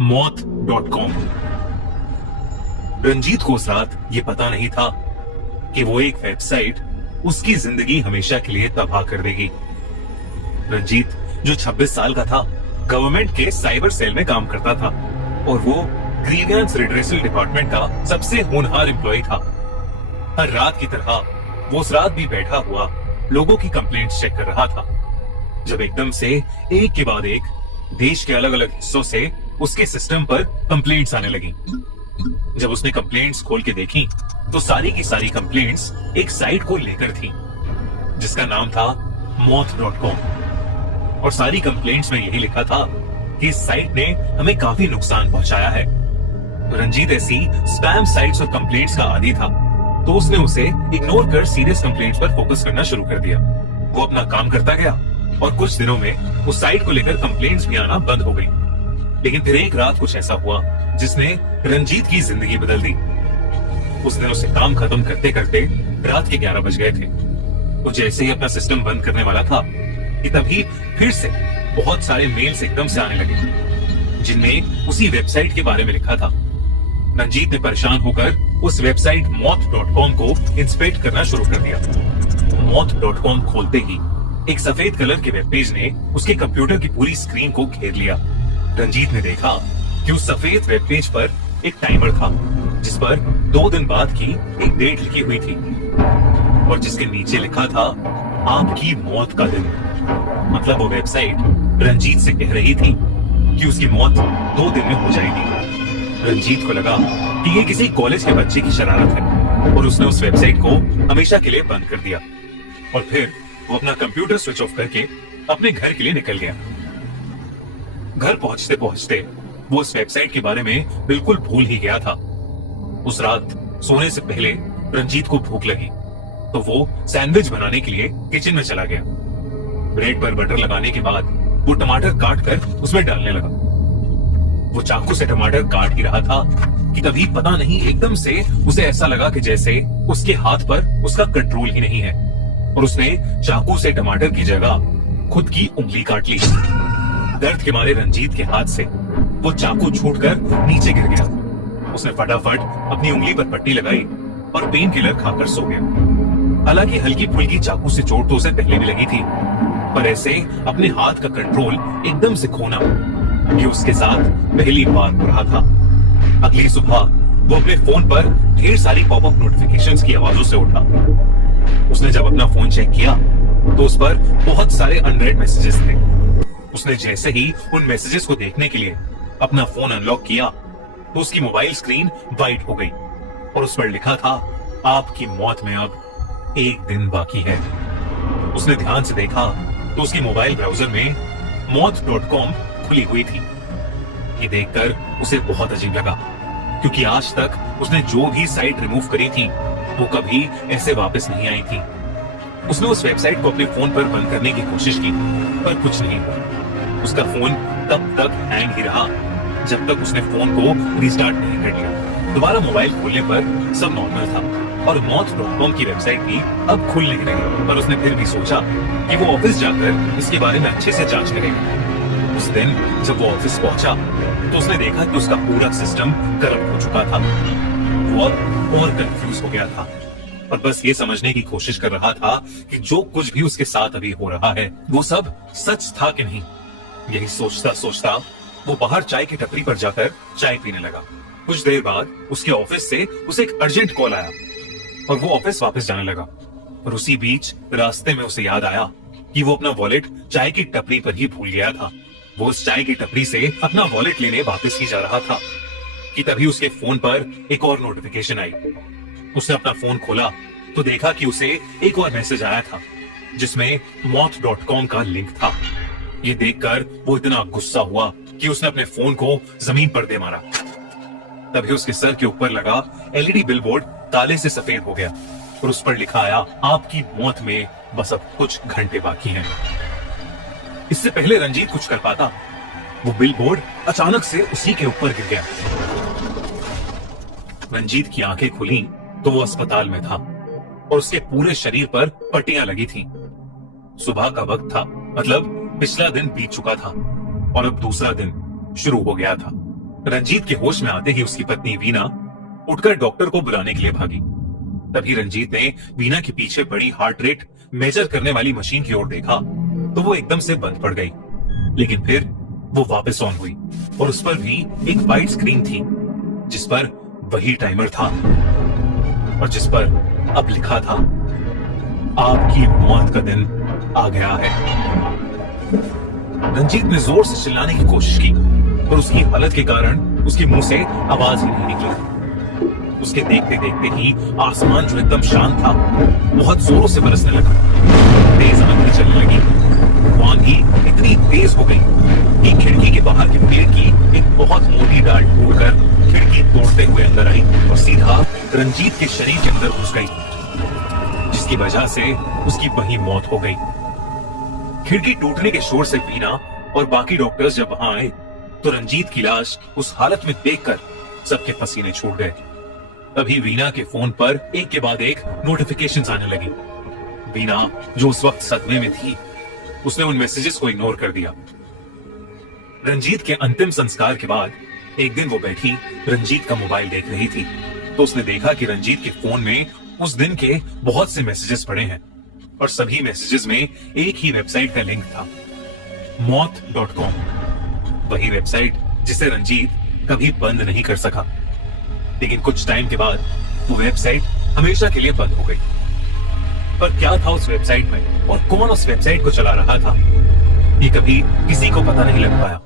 मौत.com। रंजीत को उस रात ये पता नहीं था कि वो एक वेबसाइट उसकी जिंदगी हमेशा के लिए तबाह कर देगी। रंजीत जो 26 साल का था, गवर्नमेंट के साइबर सेल में काम करता था और वो ग्रीवियंस रिड्रेसल डिपार्टमेंट का सबसे होनहार एम्प्लॉय था। हर रात की तरह वो उस रात भी बैठा हुआ लोगों की कंप्लेंट्स चेक कर रहा था, जब एकदम से एक के बाद एक देश के अलग अलग हिस्सों से उसके सिस्टम पर कंप्लेंट्स आने लगी। जब उसने कंप्लेंट्स खोल के देखी तो सारी की सारी कंप्लेंट्स एक साइट को लेकर थी जिसका नाम था मौत.com। और सारी कंप्लेंट्स में यही लिखा था कि इस साइट ने हमें काफी नुकसान पहुंचाया है। रंजीत ऐसी स्पैम साइट्स और कंप्लेंट्स का आदी था, तो उसने उसे इग्नोर कर सीरियस कंप्लेंट्स पर फोकस करना शुरू कर दिया। वो अपना काम करता गया और कुछ दिनों में उस साइट को लेकर कंप्लेंट्स भी आना बंद हो गई। लेकिन फिर एक रात कुछ ऐसा हुआ जिसने रंजीत की जिंदगी बदल दी। उस दिन उसे काम खत्म करते करते रात के 11 बज गए थे। वो जैसे ही अपना सिस्टम बंद करने वाला था कि तभी फिर से बहुत सारे मेल्स एकदम से आने लगे जिनमें उसी वेबसाइट के बारे में लिखा था। रंजीत ने परेशान होकर उस वेबसाइट मौत.com को इंस्पेक्ट करना शुरू कर दिया। मौत.com खोलते ही एक सफेद कलर के वेब पेज ने उसके कंप्यूटर की पूरी स्क्रीन को घेर लिया। रंजीत ने देखा कि उस सफेद वेब पेज पर एक टाइमर था जिस पर 2 दिन बाद की एक डेट लिखी हुई थी और जिसके नीचे लिखा था आपकी मौत का दिन। मतलब वो वेबसाइट रंजीत से कह रही थी कि उसकी मौत 2 दिन में हो जाएगी। रंजीत को लगा कि ये किसी कॉलेज के बच्चे की शरारत है और उसने उस वेबसाइट को हमेशा के लिए बंद कर दिया और फिर वो अपना कंप्यूटर स्विच ऑफ करके अपने घर के लिए निकल गया। घर पहुंचते पहुंचते वो उस वेबसाइट के बारे में बिल्कुल भूल ही गया था। उस रात सोने से पहले रंजीत को भूख लगी तो वो सैंडविच बनाने के लिए किचन में चला गया। ब्रेड पर बटर लगाने के बाद वो टमाटर काट कर उसमें डालने लगा। वो चाकू से टमाटर काट ही रहा था कि तभी पता नहीं एकदम से उसे ऐसा लगा कि जैसे उसके हाथ पर उसका कंट्रोल ही नहीं है और उसने चाकू से टमाटर की जगह खुद की उंगली काट ली। दर्द के मारे रंजीत के हाथ से वो चाकू छूटकर नीचे गिर गया। उसने फटाफट अपनी उंगली पर पट्टी लगाई और पेन किलर खाकर सो गया। हालांकि हल्की फुल्की चाकू से चोट तो उसे पहले भी लगी थी, पर ऐसे अपने हाथ का कंट्रोल एकदम से खोना ये उसके साथ पहली बार हो रहा था। अगली सुबह वो अपने फोन पर ढेर सारी पॉपअप नोटिफिकेशंस की आवाजों से उठा। उसने जब अपना फोन चेक किया तो उस पर बहुत सारे अनरेड मैसेजेस थे। उसने जैसे ही उन मैसेजेस को देखने के लिए अपना फोन अनलॉक किया तो उसकी मोबाइल स्क्रीन वाइट हो गई और उस पर लिखा था आपकी मौत में अब 1 दिन बाकी है। उसने ध्यान से देखा तो उसकी मोबाइल ब्राउजर में मौत.com खुली हुई थी। ये देखकर उसे बहुत अजीब लगा क्योंकि आज तक उसने जो भी साइट रिमूव करी थी वो कभी ऐसे वापस नहीं आई थी। उसने उस वेबसाइट को अपने फोन पर बंद करने की कोशिश की पर कुछ नहीं हुआ। उसका फोन तब तक हैंग ही रहा जब तक उसने फोन को रिस्टार्ट नहीं कर लिया। दोबारा मोबाइल खोलने पर सब नॉर्मल था और मौत.com की वेबसाइट भी अब खुल नहीं रही, पर उसने फिर भी सोचा कि वो ऑफिस जाकर इसके बारे में अच्छे से जांच करेगा। उस दिन जब वो ऑफिस पहुंचा तो उसने देखा कि उसका पूरा सिस्टम करप्ट हो चुका था। वो अब और कंफ्यूज हो गया था और बस ये समझने की कोशिश कर रहा था कि जो कुछ भी उसके साथ अभी हो रहा है वो सब सच था कि नहीं। यही सोचता सोचता वो बाहर चाय की टपरी पर जाकर चाय पीने लगा। कुछ देर बाद उसके ऑफिस से उसे एक अर्जेंट कॉल आया और वो ऑफिस वापस जाने लगा। और उसी बीच रास्ते में उसे याद आया कि वो अपना वॉलेट चाय की टपरी पर ही भूल गया था। वो उस चाय की टपरी से अपना वॉलेट लेने वापस ही जा रहा था कि तभी उसके फोन पर एक और नोटिफिकेशन आई। उसने अपना फोन खोला तो देखा कि उसे एक और मैसेज आया था जिसमें मौत.com का लिंक था। ये देखकर वो इतना गुस्सा हुआ कि उसने अपने फोन को जमीन पर दे मारा। तभी उसके सर के ऊपर लगा एलईडी बिलबोर्ड ताले से सफेद हो गया और उस पर लिखा आया आपकी मौत में बस अब कुछ घंटे बाकी हैं। इससे पहले रंजीत कुछ कर पाता, वो बिलबोर्ड अचानक से उसी के ऊपर गिर गया। रंजीत की आंखें खुली तो वो अस्पताल में था और उसके पूरे शरीर पर पट्टियां लगी थीं। सुबह का वक्त था, मतलब पिछला दिन बीत चुका था और अब दूसरा दिन शुरू हो गया था। रंजीत के होश में आते ही उसकी पत्नी वीना उठकर डॉक्टर को बुलाने के लिए भागी। तभी रंजीत ने वीना के पीछे बड़ी हार्ट रेट मेजर करने वाली मशीन की ओर देखा तो वो एकदम से बंद पड़ गई, लेकिन फिर वो वापस ऑन हुई और उस पर भी एक वाइट स्क्रीन थी जिस पर वही टाइमर था और जिस पर अब लिखा था, आपकी मौत का दिन आ गया है। रंजीत ने जोर से चिल्लाने की कोशिश की पर उसकी हालत के कारण उसके मुंह से आवाज ही नहीं निकली। उसके देखते देखते ही आसमान जो एकदम शांत था बहुत जोरों से बरसने लगा। तेज आंधी चलने लगी। वो आंधी इतनी तेज हो गई कि खिड़की के बाहर के पेड़ की एक बहुत मोटी डाल टूटकर खिड़की तोड़ते हुए अंदर आई और सीधा रंजीत के शरीर के अंदर घुस गई, जिसकी वजह से उसकी वहीं मौत हो गई। खिड़की टूटने के शोर से वीना और बाकी डॉक्टर्स जब वहां आए तो रंजीत की लाश उस हालत में देखकर सबके पसीने छूट गए। तभी वीना के फोन पर एक के बाद एक नोटिफिकेशंस आने लगी। वीना जो उस वक्त सदमे में थी उसने उन मैसेजेस को इग्नोर कर दिया। रंजीत के अंतिम संस्कार के बाद एक दिन वो बैठी रंजीत का मोबाइल देख रही थी तो उसने देखा कि रंजीत के फोन में उस दिन के बहुत से मैसेजेस पड़े हैं और सभी मैसेजेस में एक ही वेबसाइट का लिंक था, मौत.com। वही वेबसाइट जिसे रंजीत कभी बंद नहीं कर सका। लेकिन कुछ टाइम के बाद वो वेबसाइट हमेशा के लिए बंद हो गई। पर क्या था उस वेबसाइट में और कौन उस वेबसाइट को चला रहा था, ये कभी किसी को पता नहीं लग पाया।